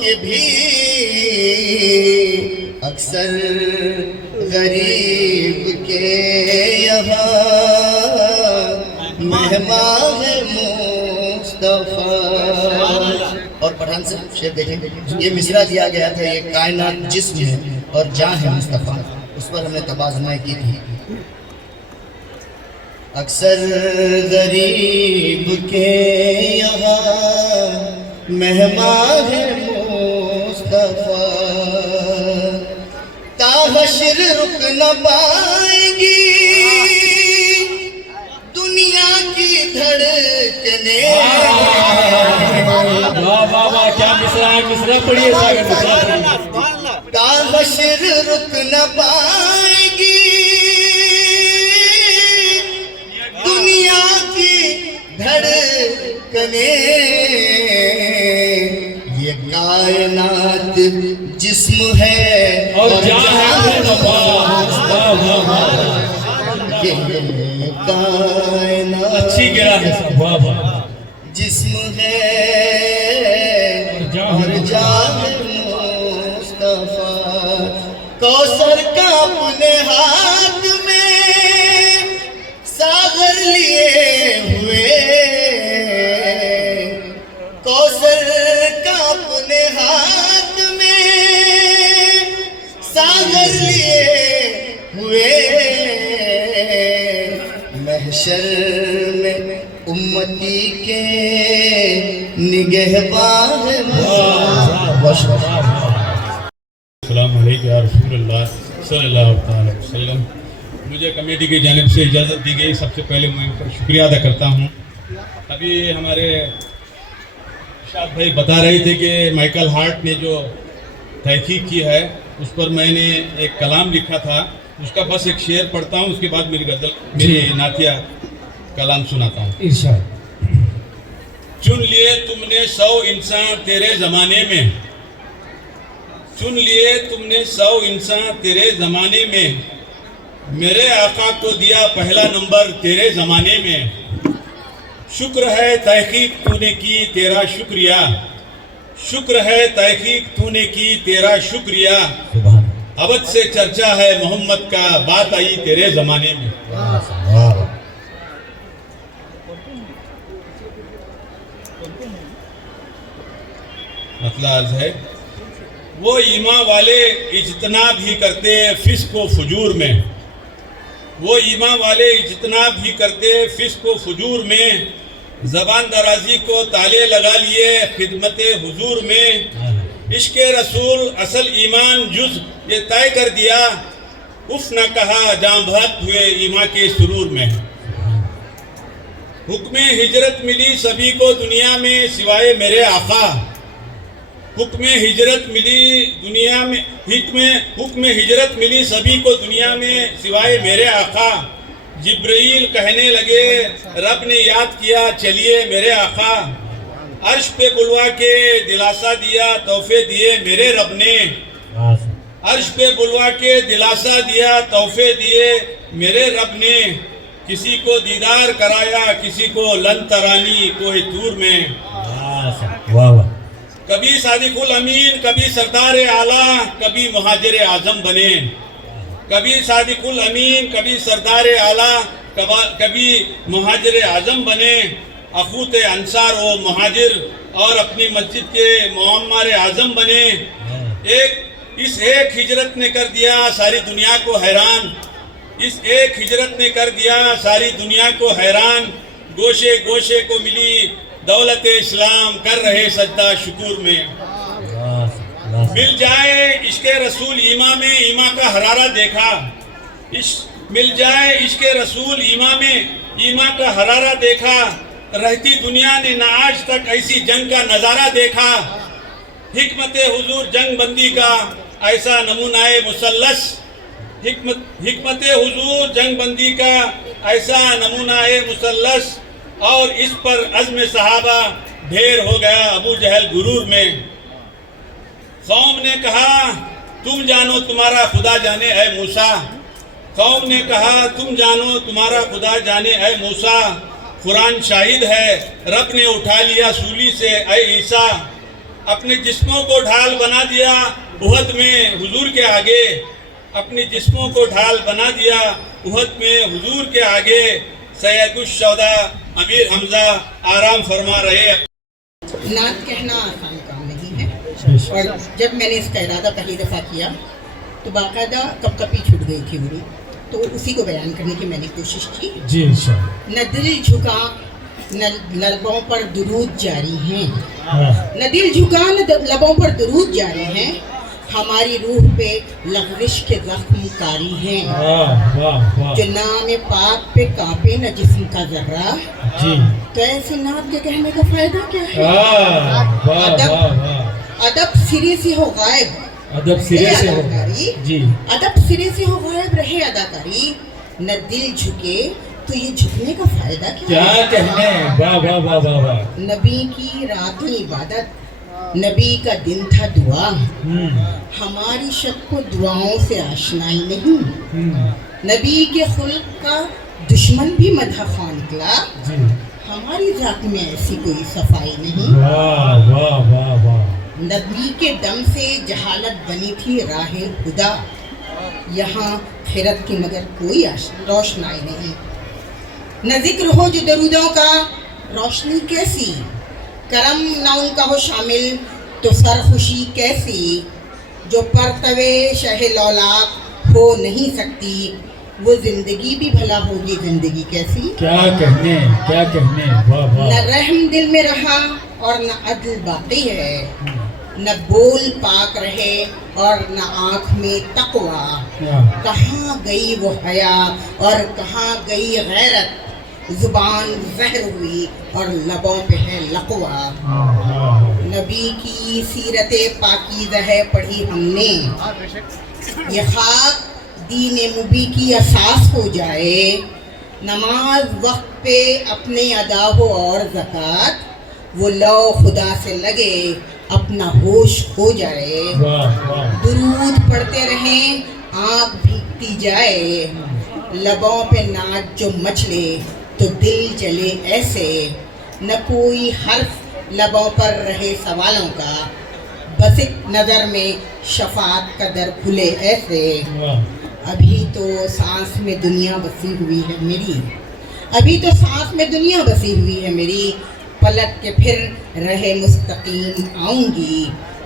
کے بھی، اکثر غریب کے یہاں مہمان مصطفیٰ۔ اور پٹھان سے شعر دیکھیں، یہ مصرع دیا گیا تھا، یہ کائنات جسم ہے اور جان ہے مصطفیٰ، اس پر ہم نے تبازنہ کی تھی۔ اکثر غریب کے یہاں مہمان ہے مصطفیٰ، تا حشر رک نہ پائیں گی دنیا کی دھڑکنیں، واہ واہ واہ، کیا مصرع ہے، مصرع پڑھیے ساگر صاحب، تا حشر رک نہ پائیں گی دنیا کی دھڑکنیں، یہ کائنات جسم ہے اور جان ہے مصطفیٰ، یہ کائنات اچھی گرا ہے، واہ واہ، جسم ہے اور جان مصطفیٰ، کوثر کا اپنے ہاتھ میں ساغر لیے ہوئے، کوثر کا اپنے ہاتھ میں ساغر لیے ہوئے، محشر میں امتی کے نگہبان السلام علیکم یا رسول اللہ صلی اللہ تعالی وسلم۔ مجھے کمیٹی کی جانب سے اجازت دی گئی، سب سے پہلے میں ان پر شکریہ ادا کرتا ہوں۔ ابھی ہمارے شاد بھائی بتا رہے تھے کہ مائیکل ہارٹ نے جو تحقیق کی ہے اس پر میں نے ایک کلام لکھا تھا، اس کا بس ایک شعر پڑھتا ہوں، اس کے بعد میری غزل، میری نعتیہ کلام سناتا ہوں۔ ارشاد۔ چن لیے تم نے 100 انسان تیرے زمانے میں، چن لیے تم نے 100 انسان تیرے زمانے میں، میرے آقا کو دیا پہلا نمبر تیرے زمانے میں، شکر ہے تحقیق تو نے کی تیرا شکریہ، شکر ہے تحقیق تو نے کی تیرا شکریہ، ابد سے چرچا ہے محمد کا بات آئی تیرے زمانے میں۔ اطلاع ہے، وہ ایمان والے اجتناب ہی کرتے فسق و فجور میں، وہ ایمان والے اجتناب ہی کرتے فسق و فجور میں، زبان درازی کو تالے لگا لیے خدمت حضور میں، عشق رسول اصل ایمان جز یہ طے کر دیا، اف نہ کہا جاں بحق ہوئے ایمان کے سرور میں۔ حکم ہجرت ملی سبھی کو دنیا میں سوائے میرے آقا، حکم ہجرت ملی دنیا میں، حکم ہجرت ملی سبھی کو دنیا میں سوائے میرے آقا، جبرائیل کہنے لگے رب نے یاد کیا چلیے میرے آقا، عرش پہ بلوا کے دلاسا دیا تحفے دیے میرے رب نے، عرش پہ بلوا کے دلاسا دیا تحفے دیے میرے رب نے، کسی کو دیدار کرایا کسی کو لن ترانی کوہ طور میں، کبھی صادق الامین کبھی سردار اعلیٰ کبھی مہاجر اعظم بنے، کبھی صادق الامین کبھی سردار اعلیٰ کبھی مہاجر اعظم بنے، اخوت انصار و مہاجر اور اپنی مسجد کے معمر اعظم بنے، اس ایک ہجرت نے کر دیا ساری دنیا کو حیران، اس ایک ہجرت نے کر دیا ساری دنیا کو حیران، گوشے گوشے کو ملی دولت اسلام کر رہے سجدہ شکور میں، مل جائے عشق رسول ایمان میں ایمان کا حرارہ دیکھا، مل جائے عشق رسول ایمان میں ایمان کا حرارہ دیکھا، رہتی دنیا نے نہ آج تک ایسی جنگ کا نظارہ دیکھا، حکمت حضور جنگ بندی کا ایسا نمونہ مثلث، حکمت حضور جنگ بندی کا ایسا نمونہ مثلث، اور اس پر عزم صحابہ ڈھیر ہو گیا ابو جہل غرور میں، قوم نے کہا تم جانو تمہارا خدا جانے اے موسیٰ، قوم نے کہا تم جانو تمہارا خدا جانے اے موسیٰ، قرآن شاہد ہے رب نے اٹھا لیا سولی سے اے عیسیٰ، اپنے جسموں کو ڈھال بنا دیا احد میں حضور کے آگے، اپنے جسموں کو ڈھال بنا دیا احد میں حضور کے آگے، سید الشہداء امیر حمزہ آرام فرما رہے۔ نعت کہنا آسان کام نہیں ہے، اور جب میں نے اس کا ارادہ پہلی دفعہ کیا تو باقاعدہ کپ کپی چھوٹ گئی تھی میری، تو اسی کو بیان کرنے کی میں نے کوشش کی۔ جی انشاءاللہ۔ نہ دل جھکا نہ لبوں پر درود جاری ہیں، نہ دل جھکا نہ لبوں پر درود جاری ہیں، ہماری روح پہ لغزش کے زخم کاری ہیں، جو نام پاک پہ کانپے نہ جسم کا ذرہ، تو ایسے نعت کے کہنے کا فائدہ کیا ہے؟ ادب سرے سے ہو غائب، ادب سرے سے ہو جی، ادب سرے سے ہو غائب رہے اداکاری، نہ دل جھکے تو یہ جھکنے کا فائدہ کیا کہنے؟ واہ واہ واہ واہ واہ۔ نبی کی راتیں عبادت، نبی کا دن تھا دعا، ہماری شب کو دعاؤں سے آشنائی نہیں، نبی کے خلق کا دشمن بھی مدح خواہ نکلا، ہماری ذات میں ایسی کوئی صفائی نہیں، واہ واہ واہ واہ۔ نبی کے دم سے جہالت بنی تھی راہ خدا، یہاں خیرت کی مگر کوئی روشنائی نہیں، نہ ذکر ہو جو درودوں کا روشنی کیسی، کرم نہ ان کا ہو شامل تو سرخوشی کیسی، جو پرتوے شہ لولاک ہو نہیں سکتی وہ زندگی بھی بھلا ہوگی زندگی کیسی، کیا کہنے واہ واہ۔ نہ رحم دل میں رہا اور نہ عدل باقی ہے، نہ بول پاک رہے اور نہ آنکھ میں تقوی، کہاں گئی وہ حیا اور کہاں گئی غیرت، زبان زہر ہوئی اور لبوں پہ ہے لقوہ، نبی کی سیرت پاکیزہ ہے پڑھی ہم نے، یہ خاک دین مبی کی اساس ہو جائے، نماز وقت پہ اپنے ادا ہو اور زکوٰۃ، وہ لو خدا سے لگے اپنا ہوش ہو جائے، درود پڑھتے رہیں آنکھ بھیگتی جائے، لبوں پہ ناچ جو مچلے تو دل جلے ایسے، نہ کوئی حرف لبوں پر رہے سوالوں کا، بس ایک نظر میں شفاعت کا در کھلے ایسے، ابھی تو سانس میں دنیا بسی ہوئی ہے میری، ابھی تو سانس میں دنیا بسی ہوئی ہے میری، پلٹ کے پھر رہے مستقیم آؤں گی،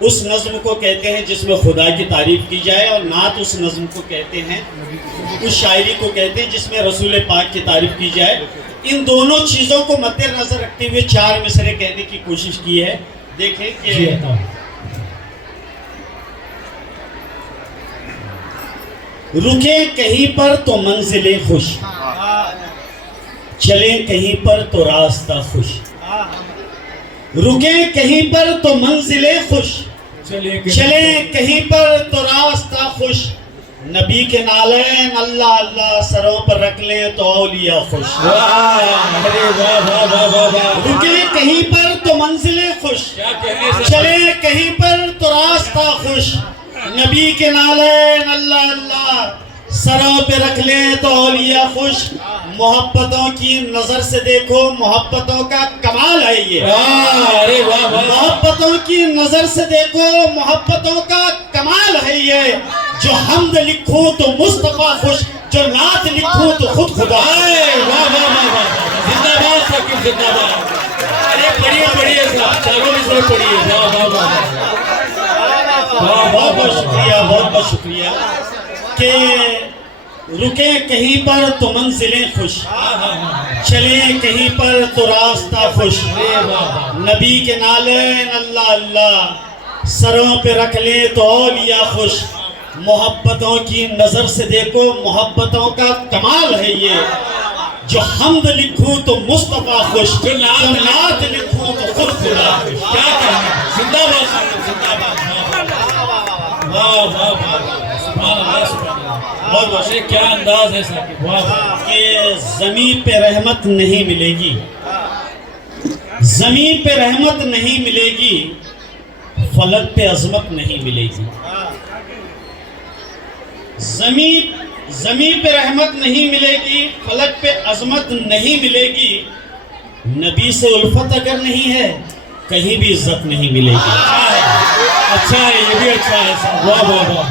اس نظم کو کہتے ہیں جس میں خدا کی تعریف کی جائے، اور نعت اس نظم کو کہتے ہیں، اس شاعری کو کہتے ہیں جس میں رسول پاک کی تعریف کی جائے۔ ان دونوں چیزوں کو مد نظر رکھتے ہوئے 4 مصرے کہنے کی کوشش کی ہے۔ دیکھیں کہ رکیں کہیں پر تو منزلیں خوش، چلیں کہیں پر تو راستہ خوش، رکیں کہیں پر تو منزلیں خوش، چلیں کہیں پر تو راستہ خوش، نبی کے نالین اللہ اللہ سروں پر رکھ لیں تو اولیاء خوش، رکیں کہیں پر تو منزلیں خوش، چلیں کہیں پر تو راستہ خوش، نبی کے نالین اللہ اللہ سروں پہ رکھ لیں تو اولیاء خوش۔ محبتوں کی نظر سے دیکھو، محبتوں کا کمال ہے یہ، محبتوں کی نظر سے دیکھو، محبتوں کا کمال ہے یہ، جو حمد لکھوں تو مصطفیٰ خوش، جو نعت لکھوں تو خود خدا۔ زندہ باد ثاقب، زندہ باد۔ پڑھیے پڑھیے صاحب، چاروں میں سے پڑھیے۔ بہت بہت شکریہ، بہت بہت شکریہ کہ رکیں کہیں پر تو منزلیں خوش، چلیں کہیں پر تو راستہ خوش، نبی کے نالین اللہ اللہ سروں پہ رکھ لیں تو اولیاء خوش، محبتوں کی نظر سے دیکھو، محبتوں کا کمال ہے یہ، جو حمد لکھوں تو مصطفیٰ خوش، جو نعت لکھوں تو خود خدا خوش۔ کیا کہنا، زندہ باد، زندہ باد۔ واہ واہ واہ، سبحان اللہ سبحان اللہ، بہت بہت کیا انداز ہے ثاقب، واہ۔ کہ زمین پہ رحمت نہیں ملے گی، زمین پہ رحمت نہیں ملے گی، فلک پہ عظمت نہیں ملے گی، زمین پہ رحمت نہیں ملے گی، فلک پہ عظمت نہیں ملے گی، نبی سے الفت اگر نہیں ہے کہیں بھی عزت نہیں ملے گی۔ اچھا ہے، یہ بھی اچھا ہے صاحب، واہ واہ واہ۔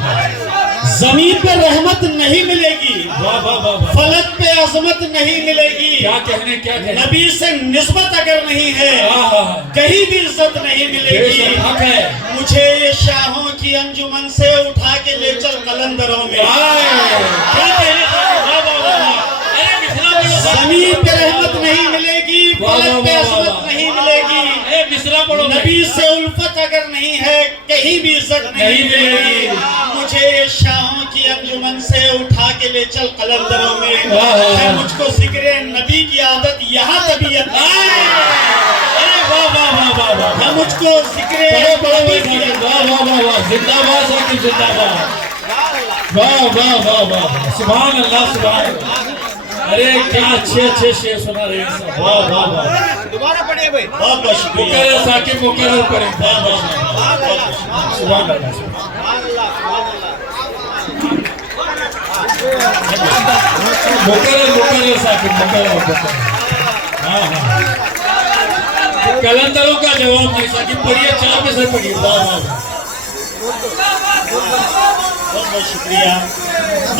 زمین پہ رحمت نہیں ملے گی، واہ واہ واہ، فلک پہ عظمت نہیں ملے گی، کیا کہنے، کیا کہنے، نبی سے نسبت اگر نہیں ہے کہیں بھی عزت نہیں ملے گی۔ حق ہے۔ مجھے یہ شاہوں کی انجمن سے اٹھا کے لے چل قلندروں میں، زمین پہ رحمت نہیں ملے گی، فلک پہ عظمت نہیں ملے گی، نبی سے الفت اگر نہیں ہے کہیں بھی عزت نہیں ملے گی، مجھے شاہوں کی انجمن سے اٹھا کے لے چل قلندروں میں، ہے مجھ کو ذکر نبی کی عادت یہاں طبیعت نہیں، ہے مجھ کو ذکر نبی کی عادت۔ زندہ باد ثاقب، زندہ باد، واہ واہ واہ واہ، سبحان اللہ سبحان اللہ۔ ارے کیا اچھے اچھے شعر سنا رہے ہیں صاحب، واہ واہ واہ، دوبارہ پڑھیے بھائی، بہت بہت شکریہ، مکرر ثاقب، مکرر پڑھیں، واہ واہ واہ، سبحان اللہ مکرر ثاقب، مکرر۔ ہاں ہاں، قلندروں کا جواب نہیں ثاقب، پڑھیے، 4 میں سے پڑھیے، واہ واہ واہ۔ بہت بہت شکریہ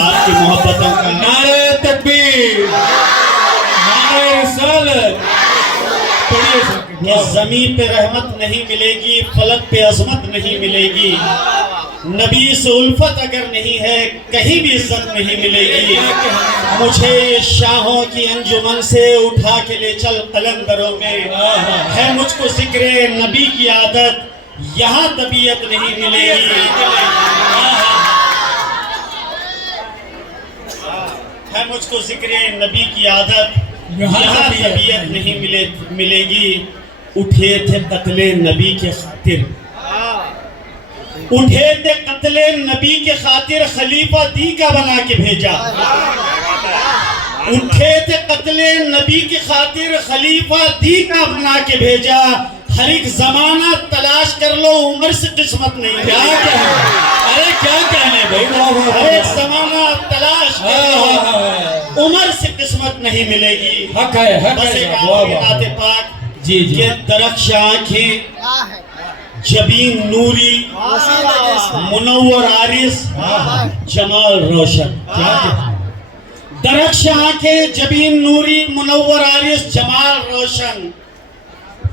آپ کی محبتوں کا۔ نعرہ تکبیر، نعرہ رسالت، پڑھیے ثاقب۔ کہ زمین پہ رحمت نہیں ملے گی، فلک پہ عظمت نہیں ملے گی، نبی سے الفت اگر نہیں ہے کہیں بھی عزت نہیں ملے گی، مجھے شاہوں کی انجمن سے اٹھا کے لے چل قلندروں میں، ہے مجھ کو ذکر نبی کی عادت یہاں طبیعت نہیں ملے گی، ہے مجھ کو ذکر نبی کی عادت یہاں طبیعت نہیں ملے گی، اٹھے تھے قتل نبی کے خاطر، اٹھے تھے قتل نبی کے خاطر، خلیفہ دی کا بنا کے بھیجا، اٹھے تھے قتل نبی کی خاطر، خلیفہ دی کا بنا کے بھیجا، ہر ایک زمانہ تلاش کر لو عمر سے قسمت نہیں ملے گی، ارے کیا کہنے بھائی، ہر ایک زمانہ تلاش کر لو عمر سے قسمت نہیں ملے گی۔ حق ہے، حق بس ہے، ایک واہ آخری واہ، نعت پاک جی جی، کہ درخش آنکھیں، جبین نوری، منور عارض، جمال روشن، درخش آنکھیں، جبین نوری، منور عارض، جمال روشن،